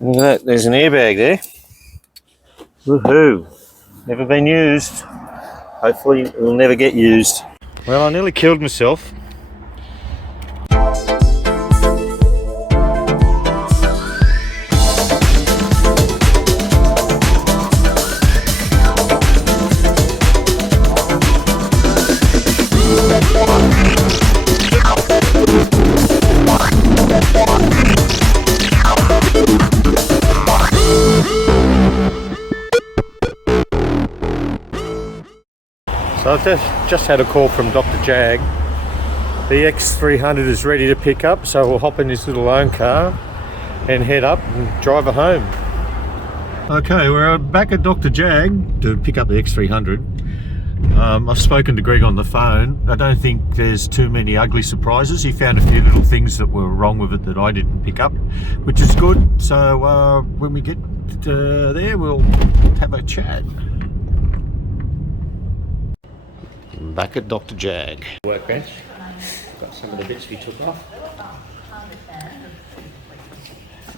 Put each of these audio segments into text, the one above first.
Look at that, there's an airbag there. Woohoo! Never been used. Hopefully it will never get used. Well, I nearly killed myself. So I've just had a call from Dr. Jag. The X300 is ready to pick up, so we'll hop in this little loan car and head up and drive her home. Okay, we're back at Dr. Jag to pick up the X300. I've spoken to Greg on the phone. I don't think there's too many ugly surprises. He found a few little things that were wrong with it that I didn't pick up, which is good. So when we get there, we'll have a chat. Back at Dr. Jag. Workbench. Got some of the bits we took off.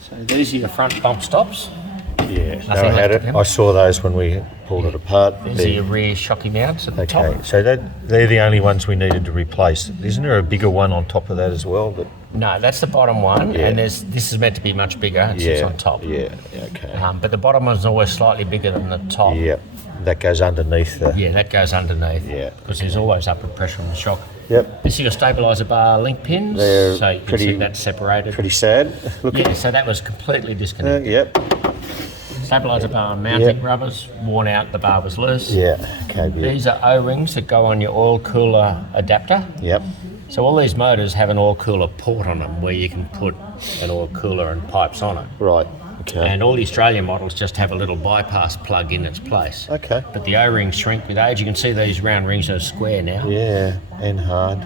So these are your front bump stops. Yeah, no, I had it. I saw those when we pulled it apart. These are your rear shocky mounts at the top. Okay, so they're the only ones we needed to replace. Isn't there a bigger one on top of that as well? No, that's the bottom one, and this is meant to be much bigger. It sits on top. Yeah, okay. But the bottom one's always slightly bigger than the top. Yeah, that goes underneath the... Yeah, that goes underneath. Yeah. Because there's always upward pressure on the shock. Yep. This is your stabiliser bar link pins. They're so you can see that's separated. Pretty sad looking. Yeah, so that was completely disconnected. Yep. Stabiliser bar mounting rubbers, worn out, the bar was loose. Yeah, okay. These are O-rings that go on your oil cooler adapter. Yep. So all these motors have an oil cooler port on them where you can put an oil cooler and pipes on it. Right, okay. And all the Australian models just have a little bypass plug in its place. Okay. But the O-rings shrink with age. You can see these round rings are square now. Yeah, and hard.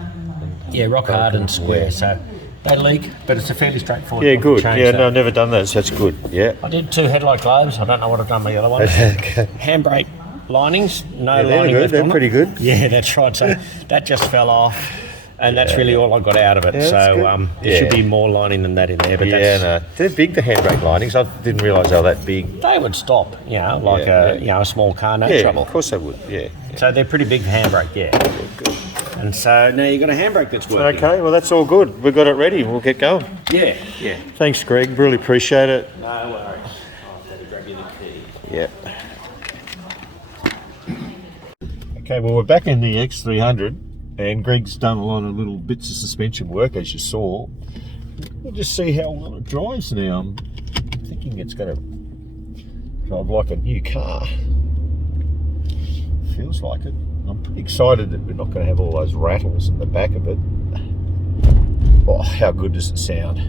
Yeah, rock hard and square. Yeah. So they leak, but it's a fairly straightforward. Yeah, good. Yeah, no, I've never done that, so that's good. Yeah. I did 2 headlight globes. I don't know what I've done with the other one. Okay. Handbrake linings, no they're lining good. left They're on pretty it. good. Yeah, that's right. So that just fell off. And that's really all I got out of it. Yeah, so there should be more lining than that in there. But no, they're big, the handbrake linings. I didn't realise they were that big. They would stop, like a small car, no trouble. Of course they would. Yeah. So they're pretty big handbrake, Good. And so now you've got a handbrake that's working. Okay, well that's all good. We've got it ready. We'll get going. Yeah. Thanks, Greg. Really appreciate it. No worries. I'll have to grab you the key. Yeah. Okay, well we're back in the X300. And Greg's done a lot of little bits of suspension work, as you saw. We'll just see how well it drives now. I'm thinking it's going to drive like a new car. Feels like it. I'm pretty excited that we're not going to have all those rattles in the back of it. Oh, how good does it sound?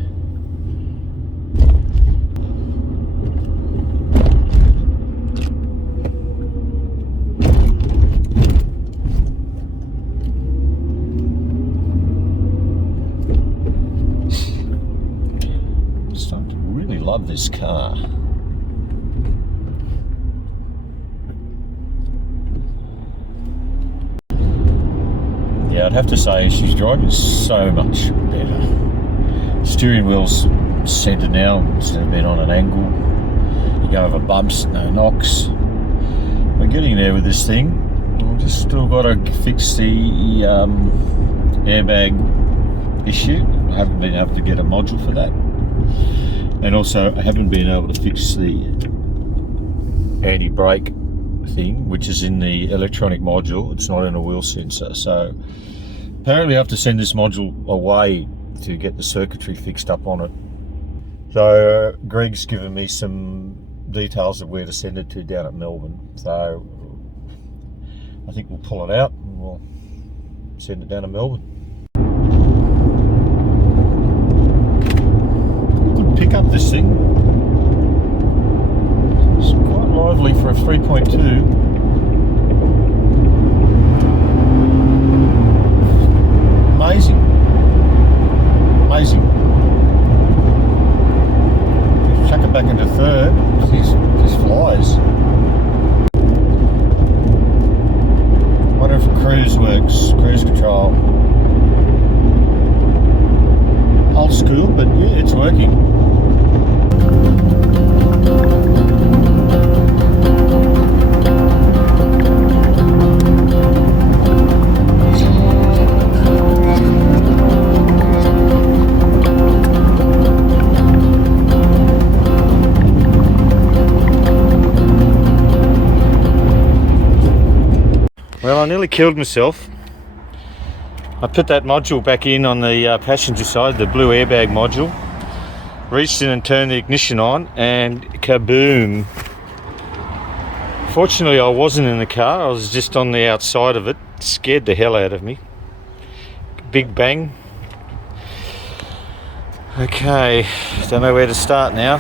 Love this car. Yeah, I'd have to say she's driving so much better. Steering wheel's centre now instead of being on an angle. You go over bumps, no knocks. We're getting there with this thing. We've just still got to fix the airbag issue. I haven't been able to get a module for that. And also, I haven't been able to fix the anti-brake thing, which is in the electronic module. It's not in a wheel sensor. So apparently I have to send this module away to get the circuitry fixed up on it. So Greg's given me some details of where to send it to down at Melbourne. So I think we'll pull it out and we'll send it down to Melbourne. Pick up this thing. It's quite lively for a 3.2. Amazing. Chuck it back into third. It just flies. Wonder if cruise works. Cruise control. Old school, but yeah, it's working. Well, I nearly killed myself. I put that module back in on the passenger side, the blue airbag module. Reached in and turned the ignition on, and kaboom. Fortunately, I wasn't in the car. I was just on the outside of it. It scared the hell out of me. Big bang. Okay, don't know where to start now.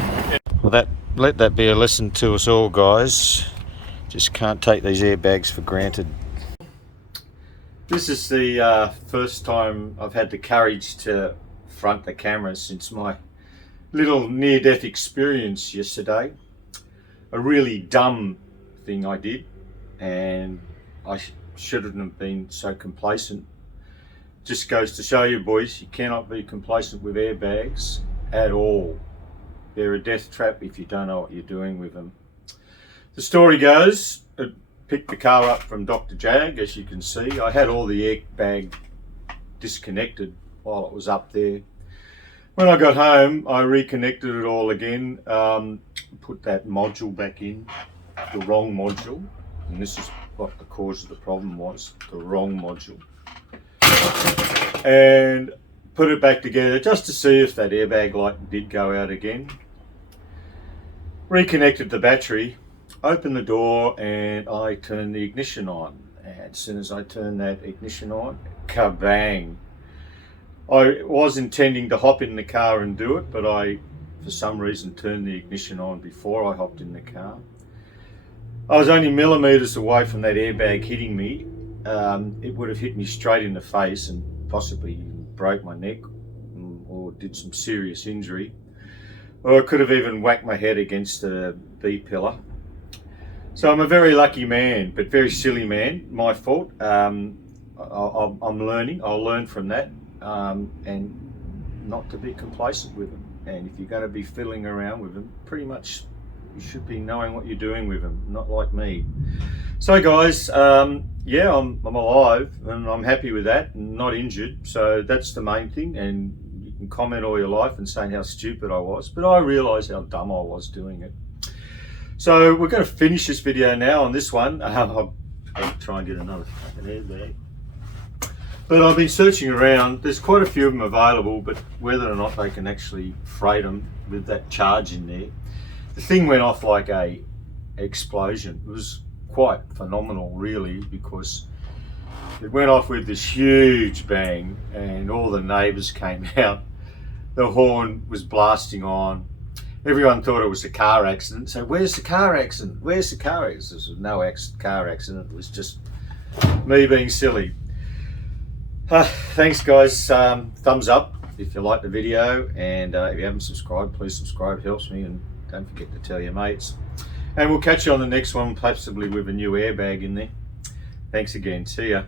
Well, let that be a lesson to us all, guys. Just can't take these airbags for granted. This is the first time I've had the courage to front the camera since my little near-death experience yesterday. A really dumb thing I did, and I shouldn't have been so complacent. Just goes to show you, boys, you cannot be complacent with airbags at all. They're a death trap if you don't know what you're doing with them. The story goes, I picked the car up from Dr. Jag, as you can see. I had all the airbag disconnected while it was up there. When I got home, I reconnected it all again, put that module back in, the wrong module, and this is what the cause of the problem was, the wrong module. And put it back together just to see if that airbag light did go out again. Reconnected the battery, opened the door, and I turned the ignition on. And as soon as I turned that ignition on, kabang. I was intending to hop in the car and do it, but I, for some reason, turned the ignition on before I hopped in the car. I was only millimeters away from that airbag hitting me. It would have hit me straight in the face and possibly even broke my neck or did some serious injury. Or I could have even whacked my head against a B-pillar. So I'm a very lucky man, but very silly man. My fault. I'm learning. I'll learn from that. And not to be complacent with them. And if you're going to be fiddling around with them, pretty much you should be knowing what you're doing with them, not like me. So guys, yeah, I'm alive and I'm happy with that and not injured. So that's the main thing. And you can comment all your life and say how stupid I was, but I realised how dumb I was doing it. So we're going to finish this video now on this one. I'll try and get another fucking airbag. But I've been searching around. There's quite a few of them available, but whether or not they can actually freight them with that charge in there. The thing went off like a explosion. It was quite phenomenal, really, because it went off with this huge bang and all the neighbours came out. The horn was blasting on. Everyone thought it was a car accident. So where's the car accident? Where's the car accident? There was no car accident. It was just me being silly. Thanks guys, thumbs up if you like the video, and if you haven't subscribed, please subscribe, it helps me, and don't forget to tell your mates. And we'll catch you on the next one, possibly with a new airbag in there. Thanks again, see ya.